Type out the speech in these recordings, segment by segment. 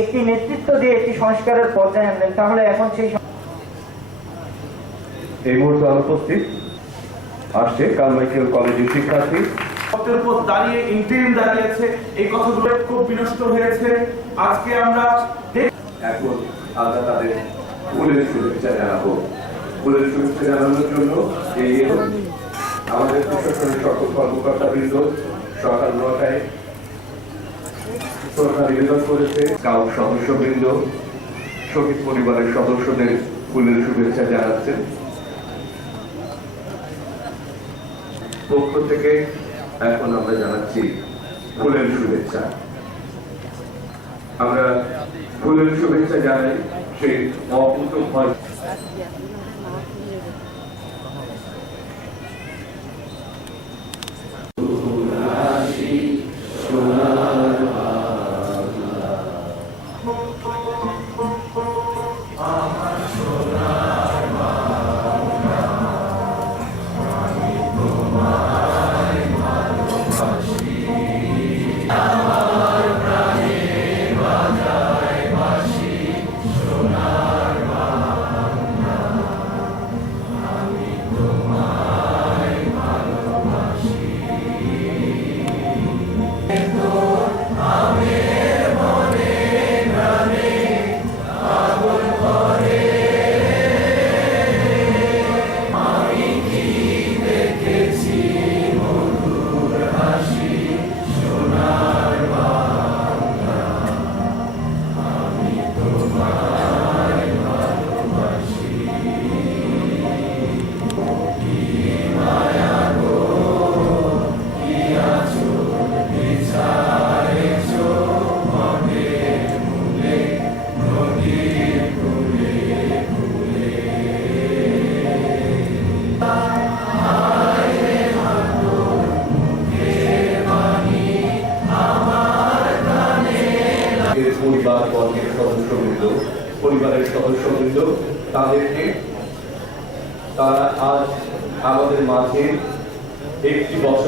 একটি নেতৃত্ব দিয়ে একটি সংস্কারের পর্যায়ে আনলেন তাহলে এখন সেই এই মুহূর্তে অনুপস্থিত আসছে কালমাইকেল কলেজের শিক্ষার্থী। উপর দাঁড়িয়ে ইন্টারিম দাঁড়িয়েছে এই কথাগুলো খুব বিনষ্ট হয়েছে। আজকে আমরা এখন আমরা তাদের ফুলের শুভেচ্ছা জানাব। ফুলের শুভেচ্ছা জানানোর জন্য হন। আমাদের প্রশাসনের সকল কর্মকর্তা বৃন্দ সকাল নটায় শ্রদ্ধা নিবেদন করেছে। স্কাউট সদস্যবৃন্দ, শহীদ পরিবারের সদস্যদের ফুলের শুভেচ্ছা জানাচ্ছেন। পক্ষ থেকে এখন আমরা জানাচ্ছি ফুলের শুভেচ্ছা। আমরা ফুলের শুভেচ্ছা জানাই সেই অকুত ভয় এর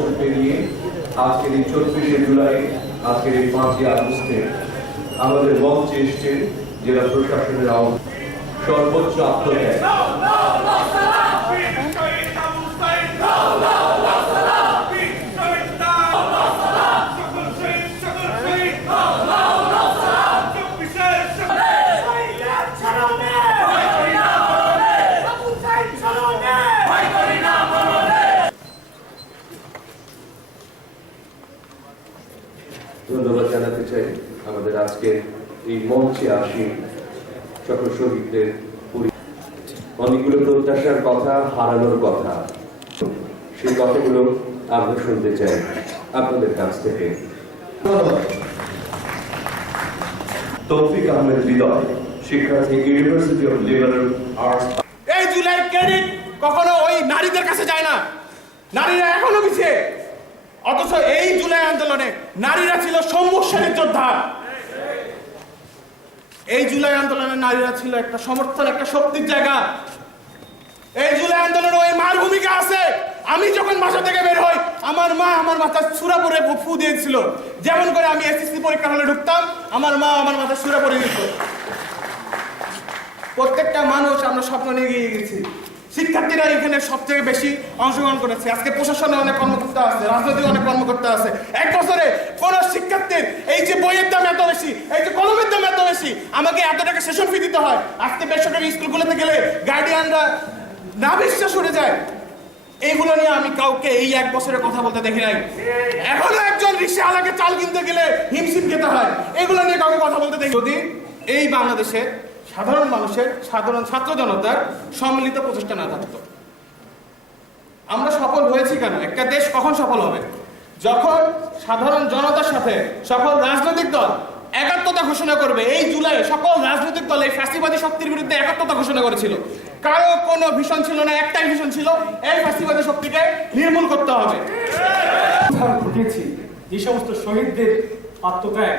বছর পেরিয়ে আজকের এই চব্বিশে জুলাই, আজকের এই পাঁচই আগস্টে আমাদের মঞ্চে এসছেন জেলা প্রশাসনের আহ্বান সর্বোচ্চ আত্মত্যাগ। ধন্যবাদ জানাতে চাই আমাদের আজকে এই মঞ্চে আসি সকল শহীদদের অনেকগুলো প্রত্যাশার কথা, হারানোর কথা। সেই কথাগুলো আমরা শুনতে চাই আপনাদের কাছ থেকে। তৌফিক আহমেদ হৃদয়, শিক্ষার্থী ইউনিভার্সিটি অফ লিবারেল আর্টস এই জুলাই ক্রেডিট কখনো ওই নারীদের কাছে যায় না। নারীরা এখনও পিছিয়ে। অথচ এই জুলাই আন্দোলনে নারীরা ছিল সম্মুখ সারির যোদ্ধা। এই জুলাই আন্দোলনে নারীরা ছিল একটা সমর্থন, একটা শক্তির জায়গা। এই জুলাই আন্দোলনে ওই মার ভূমিকা আছে। আমি যখন বাসা থেকে বের হই, আমার মা আমার মাথায় সুরা পরে ফু দিয়েছিল। যেমন করে আমি এসএসসি পরীক্ষা হলে ঢুকতাম, আমার মা আমার মাথায় সুরা পরে দিত। প্রত্যেকটা মানুষ আমরা স্বপ্ন নিয়ে এগিয়ে গেছি। শিক্ষার্থীরা এখানে সব থেকে বেশি অংশগ্রহণ করেছে। আজকে প্রশাসনে অনেক কর্মকর্তা আছে, রাজনৈতিক অনেক কর্মকর্তা আছে। এক বছরে কোন শিক্ষার্থীর এই যে বইয়ের দাম এত বেশি, এই যে কলমের দাম এত বেশি, আমাকে এত টাকা সেশন ফি দিতে হয়। আজকে বেসরকারি স্কুলগুলোতে গেলে গার্ডিয়ানরা না বিশ্বাস উঠে যায়। এইগুলো নিয়ে আমি কাউকে এই এক বছরের কথা বলতে দেখি নাই। এখনও একজন রিক্সা আলাকে চাল কিনতে গেলে হিমশিম খেতে হয়। এগুলো নিয়ে কাউকে কথা বলতে দেখি যদি এই বাংলাদেশে সাধারণ মানুষের, সাধারণ ছাত্র জনতার সম্মিলিত প্রচেষ্টা না থাকতো আমরা সফল হয়েছি কেন? একটা দেশ কখন সফল হবে? যখন সাধারণ জনতার সাথে সকল রাজনৈতিক দল একাত্মতা ঘোষণা করবে, এই জুলাই সকল রাজনৈতিক দল এই ফ্যাসিবাদী শক্তির বিরুদ্ধে একাত্মতা ঘোষণা করেছিল। কারও কোনো ভীষণ ছিল না, একটাই ভীষণ ছিল, এই ফ্যাসিবাদী শক্তিকে নির্মূল করতে হবে। যে সমস্ত শহীদদের আত্মত্যাগ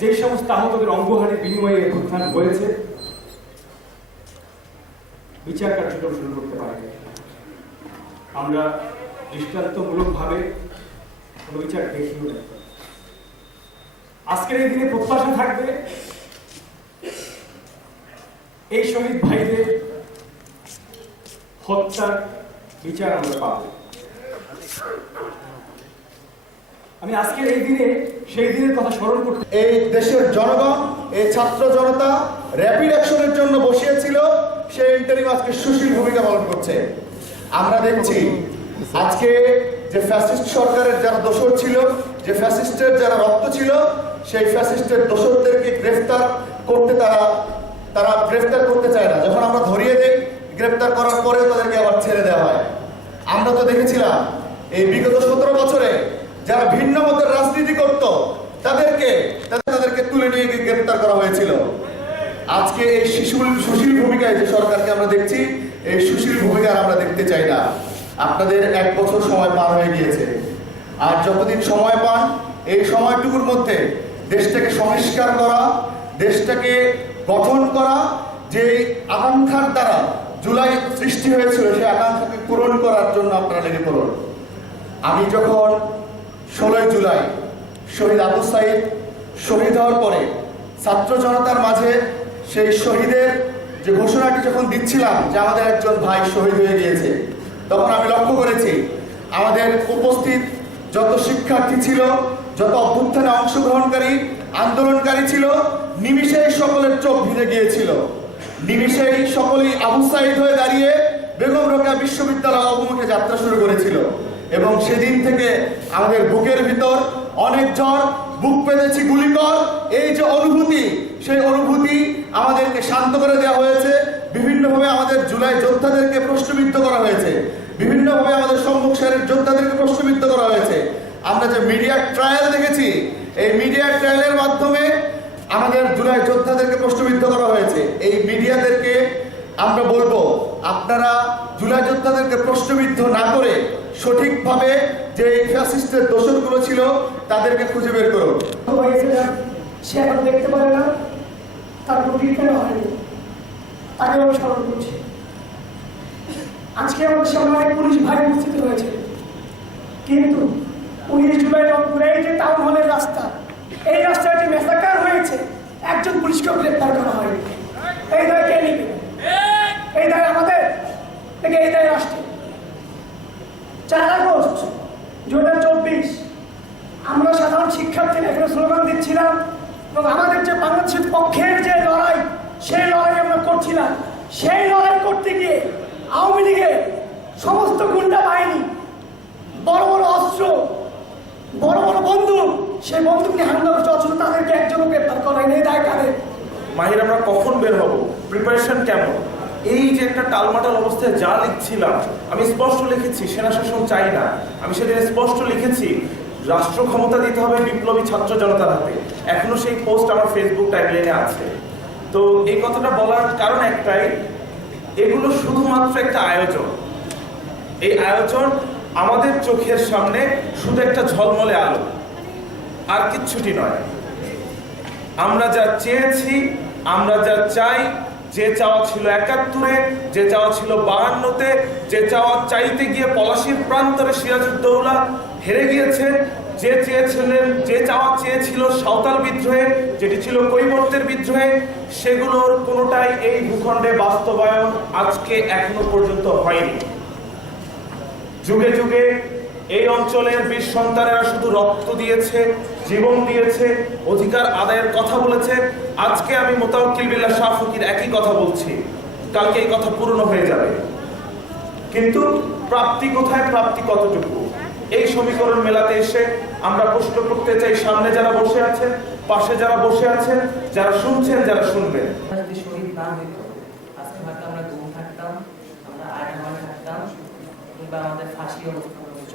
যে সমস্ত আহতদের অঙ্গহানির বিনিময়ে উত্থান হয়েছে, বিচার কার্যক্রম শুরু করতে পারে। আমরা দৃষ্টান্তমূলকভাবে কোনো বিচার দেখিও না। আজকের এই দিনে প্রত্যাশা থাকবে, এই শহীদ ভাইদের হত্যার বিচার আমরা পাব। আমি আজকের এই দিনে, সেই দিনের কথা স্মরণ করতে এই দেশের জনগণ, এই ছাত্র জনতা র্যাপিড অ্যাকশনের জন্য বসিয়েছিল, সেই ইন্টারিম আজকে সুশীল ভূমিকা পালন করছে। আমরা দেখছি, আজকে যে ফ্যাসিস্ট সরকারের যারা দোষর ছিল, যে ফ্যাসিস্টের যারা রক্ত ছিল, সেই ফ্যাসিস্টের দোষরদেরকে গ্রেফতার করতে তারা তারা গ্রেফতার করতে চায় না। যখন আমরা ধরিয়ে দেই, গ্রেফতার করার পরেও তাদেরকে আবার ছেড়ে দেওয়া হয়। আমরা তো দেখেছিলাম, এই বিগত সতেরো বছরে যারা ভিন্ন মতের রাজনীতি করত, তাদেরকে, তাদের- তাদেরকে তুলে নিয়ে গ্রেপ্তার করা হয়েছিল। আজকে এই শিশুল সুশীল ভূমিকায় যে সরকারকে আমরা দেখছি, এই সুশীল ভূমিকা আমরা দেখতে চাই না। আপনাদের এক বছর সময় পার হয়ে গিয়েছে। আর যতদিন সময় পান, এই সময়টুকুর মধ্যে দেশটাকে সংস্কার করা, দেশটাকে গঠন করা, যে আকাঙ্ক্ষার দ্বারা জুলাই সৃষ্টি হয়েছিল সেই আকাঙ্ক্ষাকে পূরণ করার জন্য আপনারা লেগে পড়ুন। আমি যখন ষোলোই জুলাই। শহীদ আবু সাইদ শহীদ হওয়ার পরে ছাত্র জনতার মাঝে সেই শহীদের যে ঘোষণাটি যখন দিচ্ছিলাম যে আমাদের একজন ভাই শহীদ হয়ে গিয়েছে, তখন আমি লক্ষ্য করেছি, আমাদের উপস্থিত যত শিক্ষার্থী ছিল, যত অভ্যুত্থানে অংশগ্রহণকারী, আন্দোলনকারী ছিল, নিমিষেই সকলের চোখ ভিজে গিয়েছিল। নিমিষেই সকলেই আবু সাইদ হয়ে দাঁড়িয়ে বেগম রোকা বিশ্ববিদ্যালয় অভিমুখে যাত্রা শুরু করেছিল। এবং সেদিন থেকে আমাদের বুকের ভিতর অনেক জ্বর, বুক পেতেছি গুলিকর। এই যে অনুভূতি, সেই অনুভূতি আমাদেরকে শান্ত করে দেওয়া হয়েছে। বিভিন্নভাবে আমাদের জুলাই যোদ্ধাদেরকে প্রশ্নবিদ্ধ করা হয়েছে। বিভিন্নভাবে আমাদের সম্মুখ সারের যোদ্ধাদেরকে প্রশ্নবিদ্ধ করা হয়েছে। আমরা যে মিডিয়া ট্রায়াল দেখেছি, এই মিডিয়া ট্রায়ালের মাধ্যমে আমাদের জুলাই যোদ্ধাদেরকে প্রশ্নবিদ্ধ করা হয়েছে। এই মিডিয়াদেরকে আমরা বলব, আপনারা জুলাই যোদ্ধাদেরকে প্রশ্নবিদ্ধ না করে সঠিকভাবে যে ফ্যাসিস্টের দোষরগুলো ছিল, তাদেরকে খুঁজে বের করো সে এখন দেখতে পারে না, তার কেন হয়নি? তাকে আমি স্মরণ করছি। আজকে আমাদের সামনে অনেক পুলিশ ভাই উপস্থিত হয়েছে কিন্তু উনিশ জুলাই রংপুরে এই যে টাউন হলের রাস্তা, এই রাস্তাটি মেসাকার হয়েছে। একজন পুলিশকেও গ্রেপ্তার করা হয়নি। এই দায় কে নিবে? এই দায় আমাদের থেকে এই দায় রাষ্ট্রের? চার আগস্ট দু হাজার চব্বিশ, আমরা সাধারণ শিক্ষার্থীরা এখানে স্লোগান দিচ্ছিলাম এবং আমাদের যে বাংলাদেশের পক্ষের যে লড়াই, সেই লড়াই আমরা করছিলাম। সেই লড়াই করতে গিয়ে আওয়ামী লীগের সমস্ত গুন্ডা বাহিনী, বড় বড় অস্ত্র, বড় বড় বন্দুক, সেই বন্দুক নিয়ে হামলা করছে, অথচ তাদেরকে একজনও গ্রেপ্তার করা হয়নি, এই দায় কাদের? মাহির, আমরা কখন বের হব? প্রিপারেশন কেমন? এই যে একটা টালমাটাল অবস্থায় যা লিখছিলাম, আমি স্পষ্ট লিখেছি, সেনা শাসন চাই না। আমি সেদিন স্পষ্ট লিখেছি, রাষ্ট্র ক্ষমতা দিতে হবে বিপ্লবী ছাত্র জনতার হাতে। এখনও সেই পোস্ট আমার ফেসবুক টাইমলাইনে আছে। তো এই কথাটা বলার কারণ একটাই, এগুলো শুধুমাত্র একটা আয়োজন। এই আয়োজন আমাদের চোখের সামনে শুধু একটা ঝলমলে আলো, আর কিচ্ছুটি নয়। আমরা যা চেয়েছি, আমরা যা চাই যে চাওয়া ছিল একাত্তরে, যে চাওয়া ছিল বাহান্নতে, যে চাওয়া চাইতে গিয়ে পলাশির প্রান্তরে সিরাজউদ্দৌলা হেরে গিয়েছে, যে চেয়েছিলেন, যে চাওয়া চেয়েছিল সাঁওতাল বিদ্রোহে, যেটি ছিল কৈবর্তের বিদ্রোহে, সেগুলোর কোনোটাই এই ভূখণ্ডে বাস্তবায়ন আজকে এখনও পর্যন্ত হয়নি। যুগে যুগে এই অঞ্চলের বীর সন্তানেরা শুধু রক্ত দিয়েছে, জীবন দিয়েছে, অধিকার আদায়ের কথা বলেছে। আজকে আমি মোতাউক্কিল বিল্লাহ শাহ ফকির একই কথা বলছি। কালকে এই কথা পূর্ণ হয়ে যাবে। কিন্তু প্রাপ্তি কোথায়, প্রাপ্তি কতটুকু? এই সমীকরণ মেলাতে এসে আমরা প্রশ্ন করতে চাই, সামনে যারা বসে আছেন, পাশে যারা বসে আছেন, যারা শুনছেন, যারা শুনবেন। আজকে হয়তো আমরা থাকতাম আমরা থাকতাম, কিংবা আমাদের ফাঁসি অবস্থা।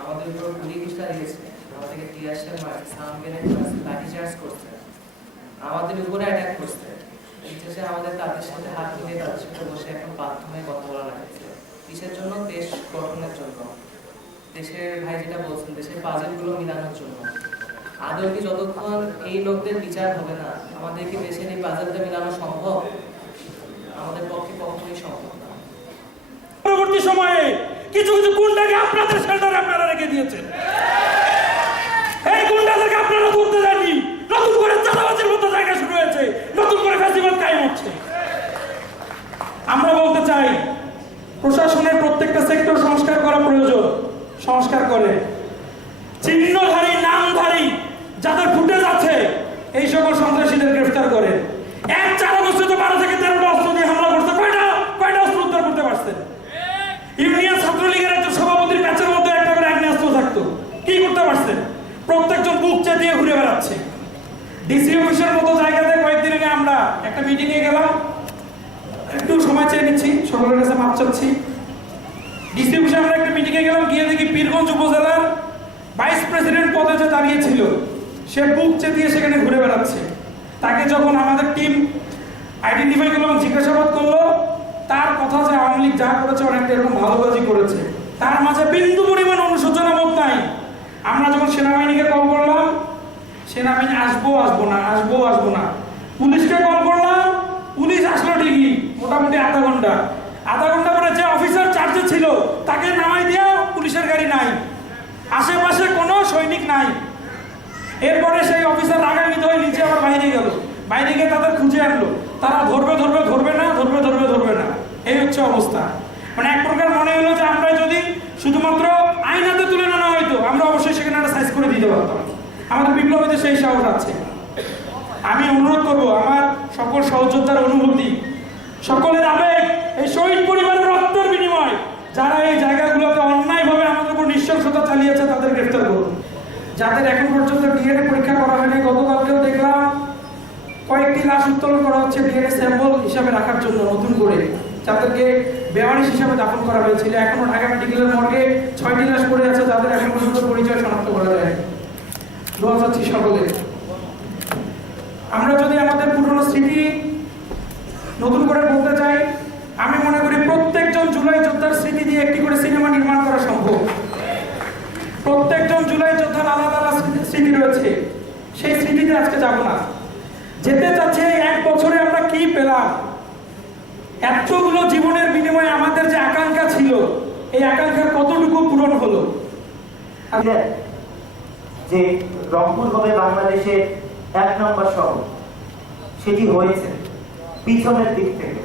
আমাদের উপর গুলি ঘুষা দিয়েছে আমাদেরকে টিয়ারশেল মারছে গ্রেনেড লাঠি চার্জ করছে। আমাদের উপরে অ্যাটাক করছে। শেষে আমাদের তাদের সাথে হাত মিলিয়ে তাদের সাথে বসে এখন বাথরুমে কথা বলা লাগছে। কিসের জন্য? দেশ গঠনের জন্য। দেশের ভাই যেটা বলছেন, দেশের বাজেটগুলো মিলানোর জন্য। আদৌ কি যতক্ষণ এই লোকদের বিচার হবে না, আমাদের কি দেশের এই বাজেটটা মিলানো সম্ভব? আমাদের পক্ষে কখনোই সম্ভব না। পরবর্তী সময়ে কিছু কিছু গুন্ডাকে আপনাদের শেল্টারে আপনারা রেখে দিয়েছেন। এই গুন্ডাদেরকে আপনারা ধরতে যাননি নতুন করে চাঁদাবাজির মতো জায়গা শুরু হয়েছে। নতুন করে ফ্যাসিবাদ কায়েম হচ্ছে। আমরা বলতে চাই, প্রশাসনের প্রত্যেকটা সেক্টর সংস্কার করা প্রয়োজন। সংস্কার করে। চিহ্নধারী, নামধারী যাদের ফুটেজ আছে, এই সকল সন্ত্রাসীদের গ্রেফতার করে এক চার অবস্থাতে বারো থেকে তেরোটা অস্ত্র দিয়ে হামলা করছে কয়টা কয়টা অস্ত্র উদ্ধার করতে পারছেন ইউনিয়ন ছাত্রলীগের একজন সভাপতির কাছের মধ্যে একটা করে আগ্নেয়াস্ত্র থাকতো কি করতে পারছেন প্রত্যেকজন বুক চেতিয়ে ঘুরে বেড়াচ্ছে ডিসি অফিসের মতো জায়গাতে কয়েকদিন আগে আমরা একটা মিটিং এ গেলাম। একটু সময় চেয়ে নিচ্ছি, সকলের কাছে মাপ চাচ্ছি। ডিসি অফিসে আমরা একটা মিটিং এ গেলাম, গিয়ে দেখি পীরগঞ্জ উপজেলার ভাইস প্রেসিডেন্ট পদে যে দাঁড়িয়েছিল, সে বুক চেতিয়ে সেখানে ঘুরে বেড়াচ্ছে। তাকে যখন আমাদের টিম আইডেন্টিফাই করল এবং জিজ্ঞাসাবাদ করল, তার কথা যে আওয়ামী লীগ যা করেছে অনেকটা এরকম ভালোবাজি করেছে। তার মাঝে বিন্দু পরিমাণ অনুশোচনা বোধ নাই। আমরা যখন সেনাবাহিনীকে কল করলাম, সেনাবাহিনী আসব আসব না, আসব আসব না। পুলিশকে কল করলাম। পুলিশ আসলো ঠিকই, মোটামুটি আধা ঘণ্টা। আধা ঘণ্টা পরে যে অফিসার চার্জে ছিল, তাকে নামাই দিয়েও পুলিশের গাড়ি নাই। আশেপাশে কোনো সৈনিক নাই। এরপরে সেই অফিসার রাগান্বিত হয়ে নিচে আবার বাইরে গেল। বাইরে গিয়ে তাদের খুঁজে আনলো। তারা ধরবে ধরবে ধরবে না, ধরবে ধরবে ধরবে না। এই হচ্ছে অবস্থা। মানে এক প্রকার মনে হলো যে আমরা যদি শুধুমাত্র আইনাতে তুলে নেওয়া হয়তো, আমরা অবশ্যই সেখানে একটা সাইজ করে দিতে পারতাম। আমাদের বিপ্লবীদের সেই সাহস আছে। আমি অনুরোধ করব, আমার সকল সহযোদ্ধার অনুভূতি। সকলের আবেগ, এই শহীদ পরিবারের রক্তের বিনিময়, যারা এই জায়গাগুলোতে অন্যায়ভাবে আমাদের উপর নৃশংসতা চালিয়েছে, তাদের গ্রেফতার করুন। যাদের এখন পর্যন্ত ডিএনএ পরীক্ষা করা হয়নি, গতকালকেও দেখলাম, কয়েকটি লাশ উত্তোলন করা হচ্ছে ডিএনএ স্যাম্পল হিসাবে রাখার জন্য নতুন করে, যাদেরকে বেওয়ারিশ হিসাবে দাফন করা হয়েছিল। এখনও ঢাকা মেডিকেলের মর্গে ছয়টি লাশ পড়ে আছে, যাদের এখন পর্যন্ত পরিচয় শনাক্ত করা যায় দোয়া চাচ্ছি সকলে আমরা যদি আমাদের পুরনো স্মৃতি নতুন করে বলতে চাই, আমি মনে করি প্রত্যেকজন জুলাই যোদ্ধার স্মৃতি দিয়ে একটি করে সিনেমা নির্মাণ করা সম্ভব। প্রত্যেকজন জুলাই যোদ্ধার আলাদা আলাদা স্মৃতি- রয়েছে। সেই স্মৃতিতে আজকে যাব না। যেতে চাচ্ছে এক বছরে আমরা কি পেলাম? এতগুলো জীবনের বিনিময়ে আমাদের যে আকাঙ্ক্ষা ছিল, এই আকাঙ্ক্ষার কতটুকু পূরণ হলো? যে রংপুর হবে বাংলাদেশের এক নম্বর শহর। সেটি হয়েছে পিছনের দিক থেকে।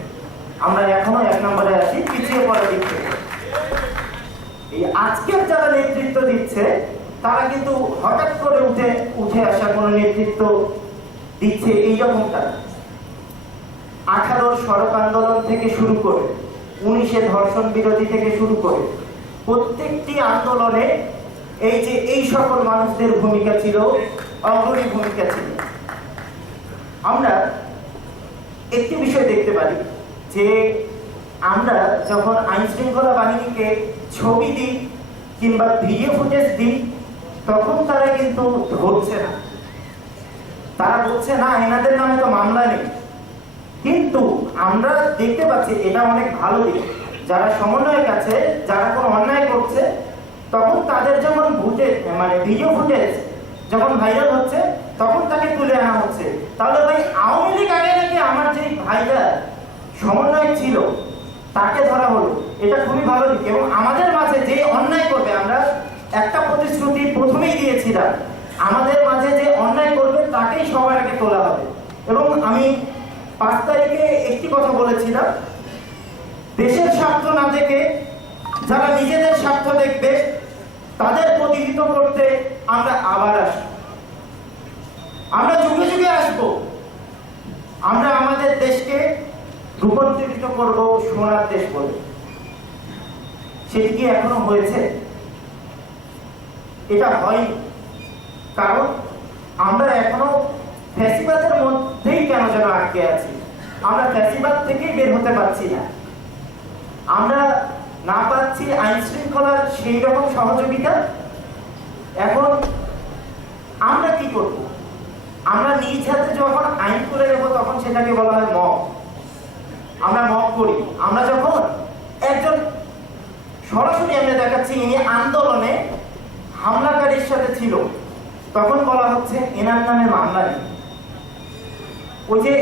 আমরা এখনও এক নম্বরে আছি, পিছিয়ে পড়ার দিক থেকে। এই আজকের যারা নেতৃত্ব দিচ্ছে, তারা কিন্তু হঠাৎ করে উঠে উঠে আসা কোনো নেতৃত্ব দিচ্ছে এইরকমটা। আঠারোর সড়ক আন্দোলন থেকে শুরু করে, উনিশে ধর্ষণ বিরোধী থেকে শুরু করে, প্রত্যেকটি আন্দোলনে এই যে এই সকল মানুষদের ভূমিকা ছিল অগ্রণী ভূমিকা ছিল। আমরা একটি বিষয় দেখতে পারি যে আমরা যখন আইন শৃঙ্খলা বাহিনীকে ছবি দিই কিংবা ভিডিও ফুটেজ দিই, তখন তারা কিন্তু ধরছে না। তারা বলছে, না, এনাদের নামে তো মামলা নেই। কিন্তু আমরা দেখতে পাচ্ছি এটা অনেক ভালো দিক। যারা সমন্বয়ের কাছে যারা কোনো অন্যায় করছে, তখন তাদের যেমন ফুটেজ মানে ভিডিও ফুটেজ যখন ভাইরাল হচ্ছে, তখন তাকে তুলে আনা হচ্ছে। তাহলে ভাই, আওয়ামী লীগ আগে নাকি আমার যে ভাইরা সমন্বয় ছিল, তাকে ধরা হলো। এটা খুবই ভালো দিক। এবং আমাদের মাঝে যে অন্যায় করবে, আমরা একটা প্রতিশ্রুতি প্রথমেই দিয়েছিলাম। আমাদের মাঝে যে অন্যায় করবে, তাকেই সবার আগে তোলা হবে। এবং আমি পাঁচ তারিখে একটি কথা বলেছিলাম। দেশের স্বার্থ না দেখে যারা নিজেদের স্বার্থ দেখবে তাদের প্রতিহিত করতে আমরা আবার আসব। আমরা যুগে যুগে আসব। আমরা আমাদের দেশকে রূপান্তরিত করব সোনার দেশ বলে। সেটি কি এখনও হয়েছে? এটা হয়নি। কারণ আমরা এখনও ফ্যাসিবাদের মধ্যেই কেন যেন আটকে আছি? আমরা ফ্যাসিবাদ থেকেই বের হতে পারছি না। আমরা না পাচ্ছি আইন শৃঙ্খলার সেই রকম সহযোগিতা? এখন আমরা কি করব? আমরা নিজ হাতে যখন আইন করে দেব তখন সেটাকে বলা হয় মব। আমরা মব করি। আমরা যখন একজন সরাসরি আমরা দেখাচ্ছি, ইনি আন্দোলনে হামলাকারীর সাথে ছিল, তখন বলা হচ্ছে এনার নামে মামলা নেই। ওই যে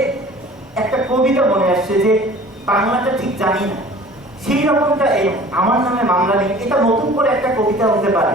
একটা কবিতা মনে আসছে যে, বাংলাটা ঠিক জানি না। সেই রকমটা এই আমার নামে মামলা নেই এটা নতুন করে একটা কবিতা হতে পারে।